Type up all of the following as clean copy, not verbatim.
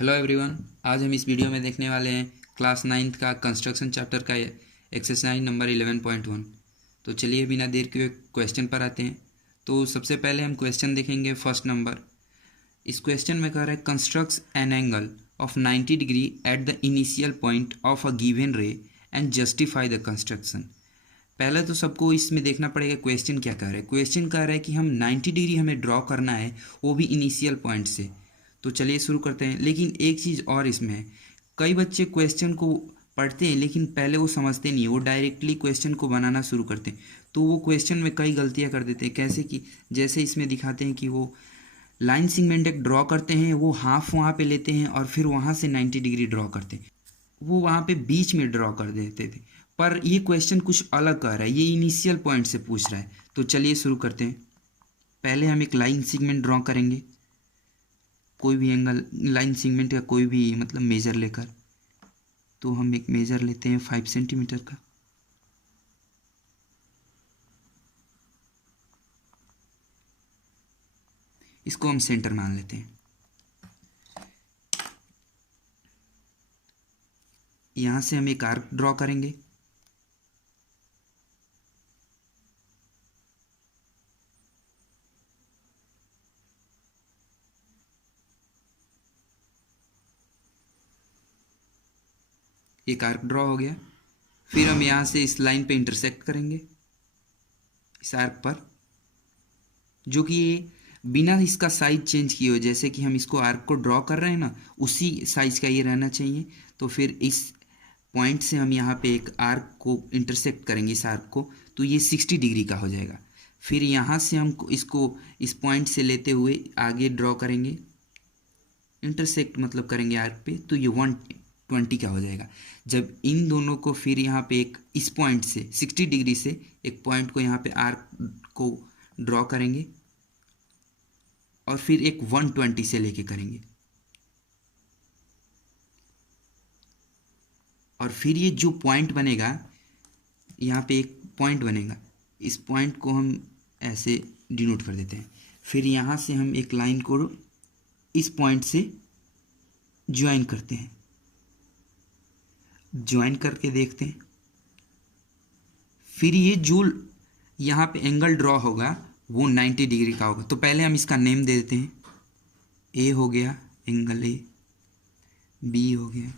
Hello everyone. आज हम इस वीडियो में देखने वाले हैं क्लास 9th का कंस्ट्रक्शन चैप्टर का एक्सरसाइज नंबर 11.1। तो चलिए बिना देर के क्वेश्चन पर आते हैं। तो सबसे पहले हम क्वेश्चन देखेंगे फर्स्ट नंबर। इस क्वेश्चन में कह रहा है constructs an angle of 90 degree at the initial point of a given रे एंड जस्टिफाई द कंस्ट्रक्शन। पहले तो सबको इसमें देखना पड़ेगा क्वेश्चन क्या कह रहा है। क्वेश्चन कह रहा है कि हम 90 डिग्री हमें ड्रॉ करना है, वो भी इनिशियल पॉइंट से। तो चलिए शुरू करते हैं। लेकिन एक चीज़ और इसमें है, कई बच्चे क्वेश्चन को पढ़ते हैं लेकिन पहले वो समझते नहीं है, वो डायरेक्टली क्वेश्चन को बनाना शुरू करते हैं। तो वो क्वेश्चन में कई गलतियां कर देते हैं। कैसे कि जैसे इसमें दिखाते हैं कि वो लाइन सेगमेंट एक ड्रॉ करते हैं, वो हाफ वहाँ पे लेते हैं और फिर वहाँ से 90 डिग्री ड्रॉ करते हैं। वो वहाँ पे बीच में ड्रॉ कर देते थे, पर ये क्वेश्चन कुछ अलग कर रहा है, ये इनिशियल पॉइंट से पूछ रहा है। तो चलिए शुरू करते हैं। पहले हम एक लाइन सेगमेंट ड्रॉ करेंगे, कोई भी एंगल लाइन सेगमेंट का कोई भी मतलब मेजर लेकर। तो हम एक मेजर लेते हैं 5 सेंटीमीटर का। इसको हम सेंटर मान लेते हैं। यहाँ से हम एक आर्क ड्रॉ करेंगे। एक आर्क ड्रॉ हो गया। फिर हम यहाँ से इस लाइन पे इंटरसेक्ट करेंगे इस आर्क पर, जो कि ये बिना इसका साइज चेंज किए हो, जैसे कि हम इसको आर्क को ड्रॉ कर रहे हैं ना, उसी साइज का ये रहना चाहिए। तो फिर इस पॉइंट से हम यहाँ पे एक आर्क को इंटरसेक्ट करेंगे इस आर्क को, तो ये 60 डिग्री का हो जाएगा। फिर यहाँ से हम इसको इस पॉइंट से लेते हुए आगे ड्रॉ करेंगे, इंटरसेक्ट मतलब करेंगे आर्क पे, तो ये 120 का हो जाएगा। जब इन दोनों को फिर यहाँ पे एक इस पॉइंट से 60 डिग्री से एक पॉइंट को यहाँ पे आर्क को ड्रॉ करेंगे और फिर एक 120 से लेके करेंगे, और फिर ये जो पॉइंट बनेगा, यहाँ पे एक पॉइंट बनेगा, इस पॉइंट को हम ऐसे डिनोट कर देते हैं। फिर यहाँ से हम एक लाइन को इस पॉइंट से ज्वाइन करते हैं, ज्वाइन करके देखते हैं। फिर ये जो यहाँ पे एंगल ड्रॉ होगा वो 90 डिग्री का होगा। तो पहले हम इसका नेम दे देते हैं। ए हो गया एंगल ए, बी हो गया,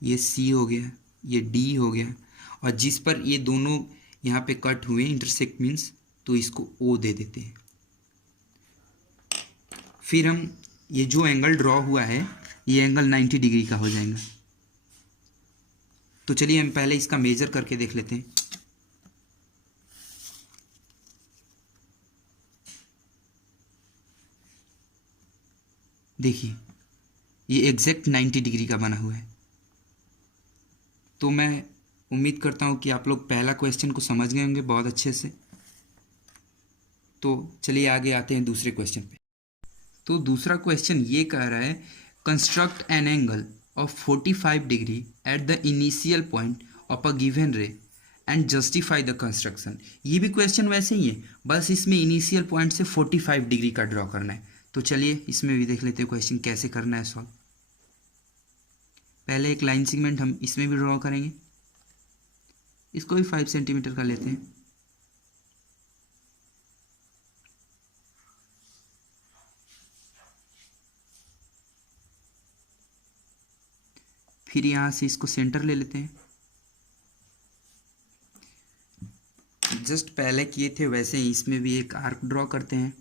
ये सी हो गया, ये डी हो गया, और जिस पर ये दोनों यहाँ पे कट हुए इंटरसेक्ट मीन्स, तो इसको ओ दे देते हैं। फिर हम ये जो एंगल ड्रॉ हुआ है ये एंगल 90 डिग्री का हो जाएगा। तो चलिए हम पहले इसका मेजर करके देख लेते हैं। देखिए ये एग्जैक्ट 90 डिग्री का बना हुआ है। तो मैं उम्मीद करता हूँ कि आप लोग पहला क्वेश्चन को समझ गए होंगे बहुत अच्छे से। तो चलिए आगे आते हैं दूसरे क्वेश्चन पे। तो दूसरा क्वेश्चन ये कह रहा है construct an angle of 45 degree at the initial point of a given रे एंड जस्टिफाई द कंस्ट्रक्शन। ये भी क्वेश्चन वैसे ही है, बस इसमें इनिशियल पॉइंट से 45 डिग्री का ड्रॉ करना है। तो चलिए इसमें भी देख लेते हैं क्वेश्चन कैसे करना है सॉल्व। पहले एक लाइन सेगमेंट हम इसमें भी ड्रॉ करेंगे, इसको भी 5 सेंटीमीटर का लेते हैं। फिर यहाँ से इसको सेंटर ले लेते हैं। जस्ट पहले किए थे वैसे ही इसमें भी एक आर्क ड्रॉ करते हैं।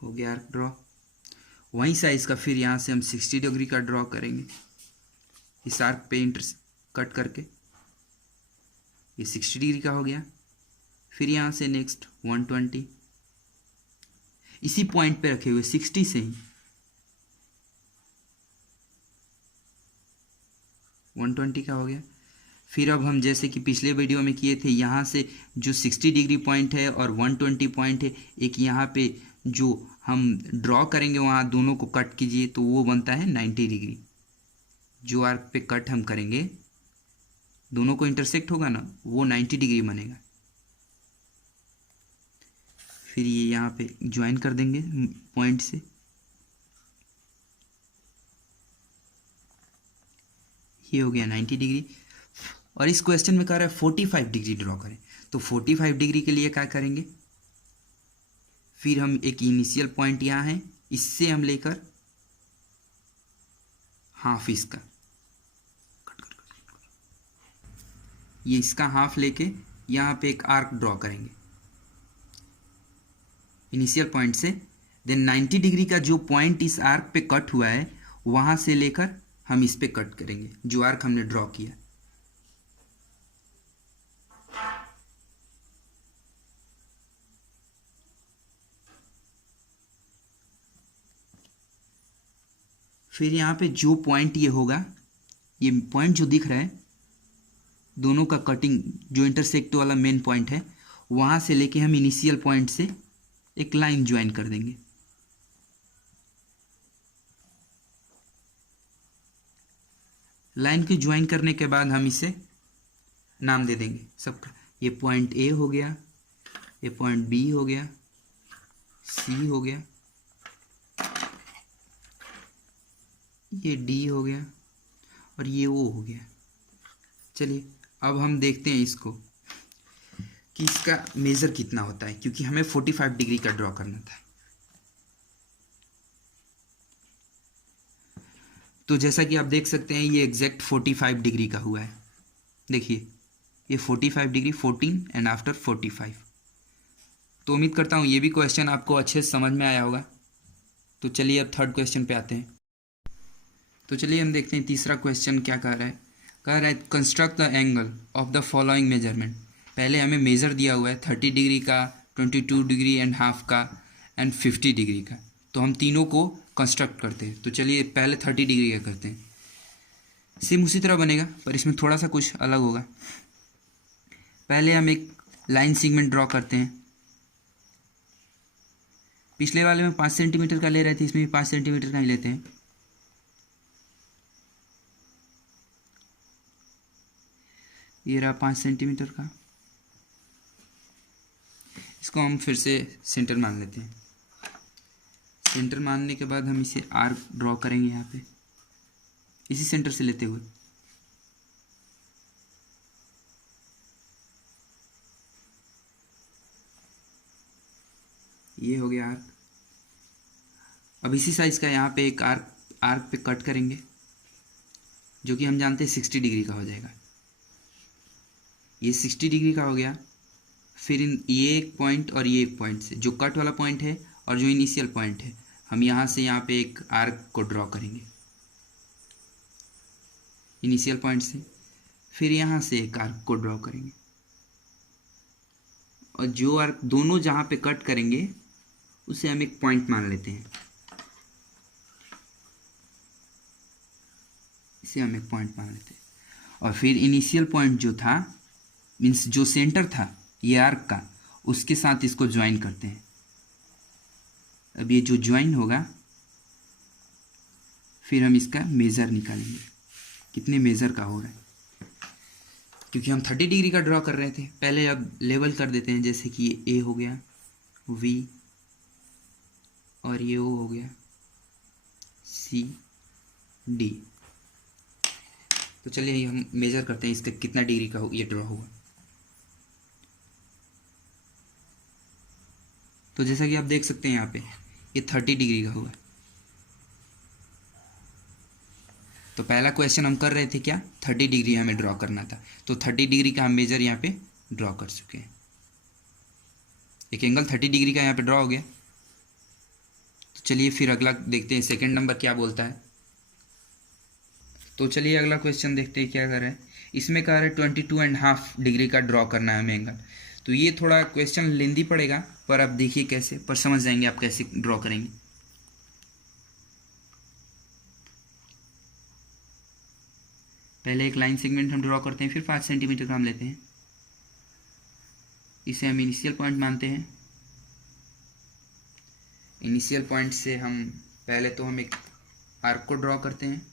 हो गया आर्क ड्रॉ। वहीं साइज का फिर यहाँ से हम 60 डिग्री का ड्रॉ करेंगे इस आर्क पे कट करके, ये 60 डिग्री का हो गया। फिर यहाँ से नेक्स्ट 120 इसी पॉइंट पे रखे हुए 60 से ही 120 का हो गया। फिर अब हम जैसे कि पिछले वीडियो में किए थे, यहाँ से जो 60 डिग्री पॉइंट है और 120 पॉइंट है, एक यहाँ पे जो हम ड्रॉ करेंगे वहाँ दोनों को कट कीजिए, तो वो बनता है 90 डिग्री। जो आर्क पे कट हम करेंगे दोनों को इंटरसेक्ट होगा ना, वो 90 डिग्री बनेगा। फिर ये यहाँ पे ज्वाइन कर देंगे पॉइंट से, ये हो गया 90 डिग्री। और इस क्वेश्चन में कह रहा है 45 डिग्री ड्रॉ करें, तो 45 डिग्री के लिए क्या करेंगे, फिर हम एक इनिशियल पॉइंट यहाँ है, इससे हम लेकर हाफ इसका, ये इसका हाफ लेके यहाँ पे एक आर्क ड्रॉ करेंगे इनिशियल पॉइंट से। देन 90 डिग्री का जो पॉइंट इस आर्क पे कट हुआ है वहाँ से लेकर हम इस पे कट करेंगे जो आर्क हमने ड्रॉ किया। फिर यहाँ पे जो पॉइंट ये होगा, ये पॉइंट जो दिख रहा है दोनों का कटिंग जो इंटरसेक्ट वाला मेन पॉइंट है, वहाँ से लेके हम इनिशियल पॉइंट से एक लाइन ज्वाइन कर देंगे। लाइन को ज्वाइन करने के बाद हम इसे नाम दे देंगे सबका। ये पॉइंट ए हो गया, ये पॉइंट बी हो गया, सी हो गया, ये डी हो गया और ये ओ हो गया। चलिए अब हम देखते हैं इसको कि इसका मेज़र कितना होता है, क्योंकि हमें 45 डिग्री का ड्रॉ करना था। तो जैसा कि आप देख सकते हैं ये एग्जैक्ट 45 डिग्री का हुआ है। देखिए ये 45 डिग्री, 14 एंड आफ्टर 45। तो उम्मीद करता हूँ ये भी क्वेश्चन आपको अच्छे से समझ में आया होगा। तो चलिए अब थर्ड क्वेश्चन पे आते हैं। तो चलिए हम देखते हैं तीसरा क्वेश्चन क्या कह रहा है। कह रहा है construct the angle of the following measurement. पहले हमें मेज़र दिया हुआ है 30 डिग्री का, 22 डिग्री एंड हाफ का एंड 50 डिग्री का। तो हम तीनों को कंस्ट्रक्ट करते हैं। तो चलिए पहले 30 डिग्री का करते हैं। सेम उसी तरह बनेगा पर इसमें थोड़ा सा कुछ अलग होगा। पहले हम एक लाइन सेगमेंट ड्रॉ करते हैं। पिछले वाले में 5 सेंटीमीटर का ले रहे थे, इसमें भी 5 सेंटीमीटर का ही लेते हैं। ये रहा 5 सेंटीमीटर का। इसको हम फिर से सेंटर मान लेते हैं। सेंटर मानने के बाद हम इसे आर्क ड्रॉ करेंगे यहाँ पे इसी सेंटर से लेते हुए। ये हो गया आर्क। अब इसी साइज का यहाँ पे एक आर्क पे कट करेंगे जो कि हम जानते हैं 60 डिग्री का हो जाएगा। ये 60 डिग्री का हो गया। फिर ये एक पॉइंट और ये एक पॉइंट से जो कट वाला पॉइंट है और जो इनिशियल पॉइंट है, हम यहाँ से यहाँ पे एक आर्क को ड्रॉ करेंगे इनिशियल पॉइंट से। फिर यहाँ से एक आर्क को ड्रॉ करेंगे और जो आर्क दोनों जहाँ पे कट करेंगे उसे हम एक पॉइंट मान लेते हैं। इसे हम एक पॉइंट मान लेते हैं। और फिर इनिशियल पॉइंट जो था, मीन्स जो सेंटर था ये आर्क का, उसके साथ इसको ज्वाइन करते हैं। अब ये जो ज्वाइन होगा फिर हम इसका मेज़र निकालेंगे कितने मेज़र का हो रहा है, क्योंकि हम 30 डिग्री का ड्रॉ कर रहे थे। पहले अब लेवल कर देते हैं, जैसे कि ये ए हो गया, वी, और ये ओ हो गया, सी, डी। तो चलिए हम मेज़र करते हैं इसका कितना डिग्री का ये ड्रॉ हुआ। तो जैसा कि आप देख सकते हैं यहाँ पे ये 30 डिग्री का हुआ। तो पहला क्वेश्चन हम कर रहे थे क्या, 30 डिग्री हमें ड्रॉ करना था। तो 30 डिग्री का हम मेजर यहाँ पे ड्रॉ कर चुके हैं। एक एंगल 30 डिग्री का यहाँ पे ड्रॉ हो गया। तो चलिए फिर अगला देखते हैं सेकंड नंबर क्या बोलता है। तो चलिए अगला क्वेश्चन देखते हैं क्या कर रहा है। इसमें कह रहा है 22.5 डिग्री का ड्रॉ करना है हमें एंगल। तो ये थोड़ा क्वेश्चन लेंदी पड़ेगा, पर आप देखिए कैसे, पर समझ जाएंगे आप कैसे ड्रॉ करेंगे। पहले एक लाइन सेगमेंट हम ड्रॉ करते हैं, फिर 5 सेंटीमीटर का हम लेते हैं। इसे हम इनिशियल पॉइंट मानते हैं। इनिशियल पॉइंट से हम पहले तो हम एक आर्क को ड्रॉ करते हैं।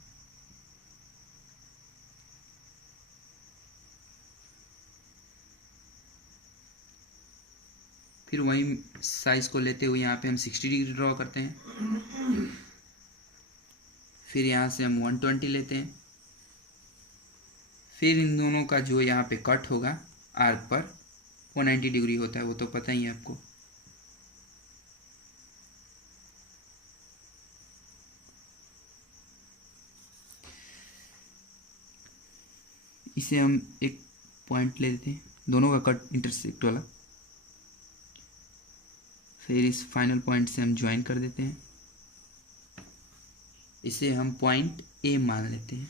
फिर वही साइज को लेते हुए यहाँ पे हम 60 डिग्री ड्रॉ करते हैं। फिर यहाँ से हम 120 लेते हैं। फिर इन दोनों का जो यहाँ पे कट होगा आर्क पर 190 डिग्री होता है, वो तो पता ही है आपको। इसे हम एक पॉइंट ले लेते हैं, दोनों का कट इंटरसेक्ट वाला। फिर इस फाइनल पॉइंट से हम ज्वाइन कर देते हैं। इसे हम पॉइंट ए मान लेते हैं,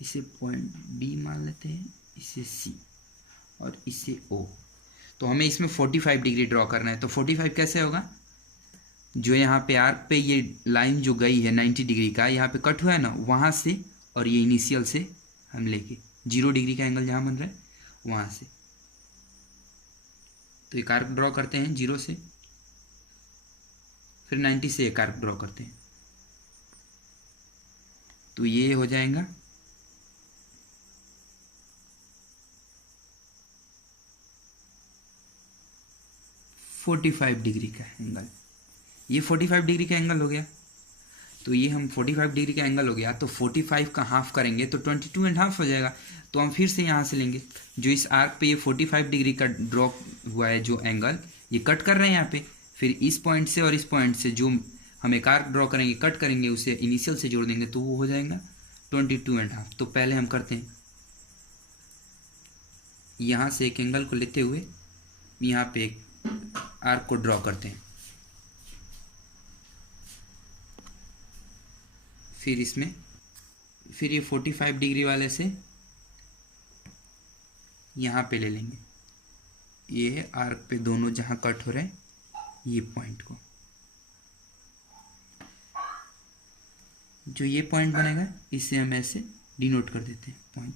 इसे पॉइंट बी मान लेते हैं, इसे सी और इसे ओ। तो हमें इसमें 45 डिग्री ड्रॉ करना है। तो 45 कैसे होगा, जो यहाँ पे आर्क पे ये लाइन जो गई है 90 डिग्री का, यहाँ पे कट हुआ है ना, वहाँ से और ये इनिशियल से हम लेके 0 डिग्री का एंगल जहाँ बन रहा है वहाँ से। तो एक आर्क ड्रॉ करते हैं 0 से, फिर 90 से एक आर्क ड्रॉ करते हैं। तो ये हो जाएगा 45 डिग्री का एंगल। ये 45 डिग्री का एंगल हो गया। तो ये हम 45 डिग्री का एंगल हो गया, तो 45 का हाफ करेंगे तो 22.5 हो जाएगा। तो हम फिर से यहाँ से लेंगे, जो इस आर्क पे ये 45 डिग्री का ड्रॉ हुआ है जो एंगल, ये कट कर रहे हैं यहाँ पे। फिर इस पॉइंट से और इस पॉइंट से जो हम एक आर्क ड्रॉ करेंगे, कट करेंगे, उसे इनिशियल से जोड़ देंगे तो वो हो जाएगा 22.5। तो पहले हम करते हैं, यहाँ से एक एंगल को लेते हुए यहाँ पे एक आर्क को ड्रॉ करते हैं। फिर इसमें फिर ये 45 डिग्री वाले से यहाँ पे ले लेंगे, ये आर्क पे दोनों जहाँ कट हो रहे हैं ये पॉइंट को, जो ये पॉइंट बनेगा इसे हम ऐसे डिनोट कर देते हैं पॉइंट।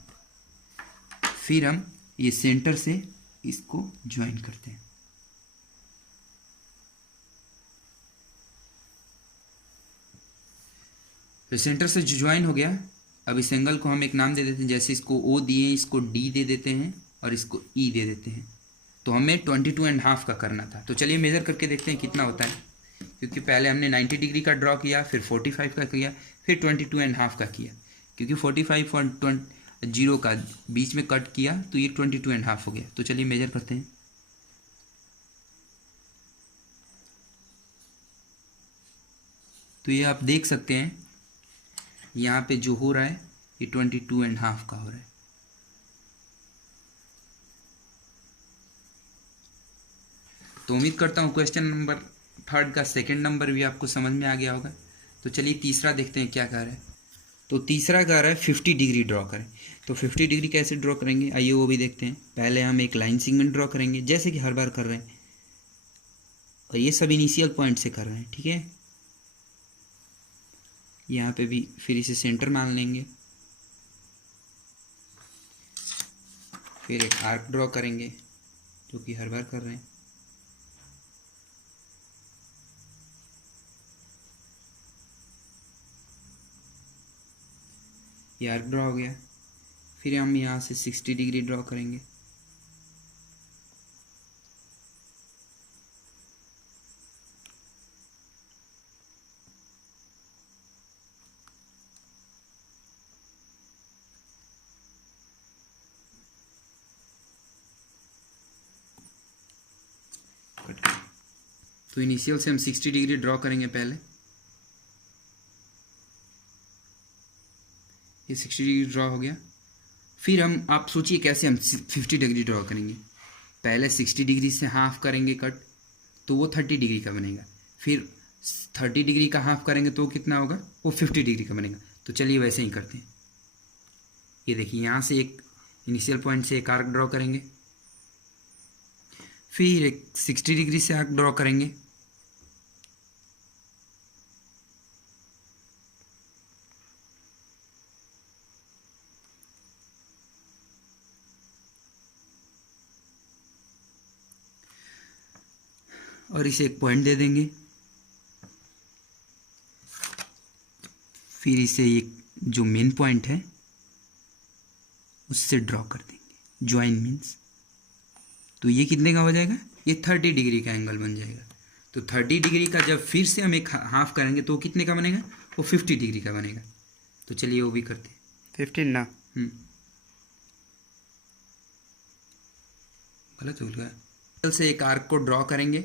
फिर हम ये सेंटर से इसको ज्वाइन करते हैं। तो सेंटर से ज्वाइन हो गया। अब इस एंगल को हम एक नाम दे देते हैं, जैसे इसको ओ दिए, इसको डी दे देते हैं और इसको ई दे देते हैं। तो हमें 22.5 का करना था। तो चलिए मेज़र करके देखते हैं कितना होता है, क्योंकि पहले हमने 90 डिग्री का ड्रॉ किया, फिर 45 का किया, फिर 22.5 का किया। क्योंकि 45 और 0 का बीच में कट किया तो ये 22.5 हो गया। तो चलिए मेजर करते हैं। तो ये आप देख सकते हैं यहाँ पे जो हो रहा है ये 22.5 का हो रहा है। तो उम्मीद करता हूँ क्वेश्चन नंबर 3 का सेकंड नंबर भी आपको समझ में आ गया होगा। तो चलिए तीसरा देखते हैं क्या कह रहा है। तो तीसरा कह रहा है 50 डिग्री ड्रॉ करें। तो 50 डिग्री कैसे ड्रॉ करेंगे, आइए वो भी देखते हैं। पहले हम एक लाइन सेगमेंट ड्रॉ करेंगे जैसे कि हर बार कर रहे हैं, और ये सब इनिशियल पॉइंट से कर रहे हैं, ठीक है। यहाँ पे भी फिर इसे सेंटर मान लेंगे, फिर एक आर्क ड्रॉ करेंगे जो कि हर बार कर रहे हैं। ये आर्क ड्रॉ हो गया। फिर हम यहाँ से 60 डिग्री ड्रॉ करेंगे। तो इनिशियल से हम 60 डिग्री ड्रॉ करेंगे पहले। ये 60 डिग्री ड्रॉ हो गया। फिर हम, आप सोचिए कैसे हम 50 डिग्री ड्रॉ करेंगे। पहले 60 डिग्री से हाफ करेंगे कट, तो वो 30 डिग्री का बनेगा। फिर 30 डिग्री का हाफ करेंगे तो कितना होगा, वो 50 डिग्री का बनेगा। तो चलिए वैसे ही करते हैं। ये देखिए यहाँ से एक इनिशियल पॉइंट से एक आर्क ड्रॉ करेंगे, फिर एक 60 डिग्री से आर्क ड्रॉ करेंगे, और इसे एक पॉइंट दे देंगे। फिर इसे एक जो मेन पॉइंट है उससे ड्रॉ कर देंगे, ज्वाइन मीन्स। तो ये कितने का हो जाएगा, ये 30 डिग्री का एंगल बन जाएगा। तो 30 डिग्री का जब फिर से हम एक हाफ करेंगे तो कितने का बनेगा, वो 50 डिग्री का बनेगा। तो चलिए वो भी करते हैं। 15 ना, गलत हो गया। से एक आर्क को ड्रॉ करेंगे,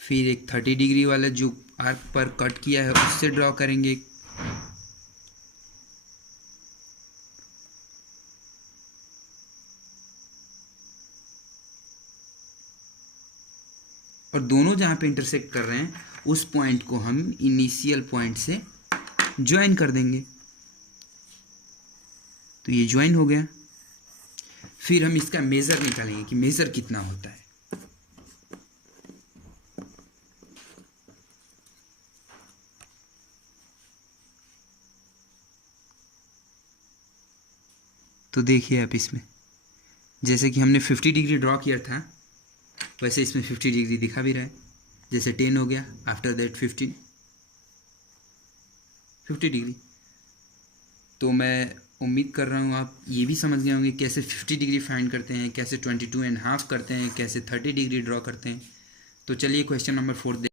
फिर एक 30 डिग्री वाला जो आर्क पर कट किया है उससे ड्रॉ करेंगे, और दोनों जहाँ पे इंटरसेक्ट कर रहे हैं उस पॉइंट को हम इनिशियल पॉइंट से ज्वाइन कर देंगे। तो ये ज्वाइन हो गया। फिर हम इसका मेज़र निकालेंगे कि मेज़र कितना होता है। तो देखिए आप इसमें जैसे कि हमने 50 डिग्री ड्रॉ किया था वैसे इसमें 50 डिग्री दिखा भी रहा है। जैसे 10 हो गया, आफ्टर दैट 50 डिग्री। तो मैं उम्मीद कर रहा हूँ आप ये भी समझ गए होंगे कैसे 50 डिग्री फाइंड करते हैं, कैसे 22.5 करते हैं, कैसे 30 डिग्री ड्रॉ करते हैं। तो चलिए क्वेश्चन नंबर 4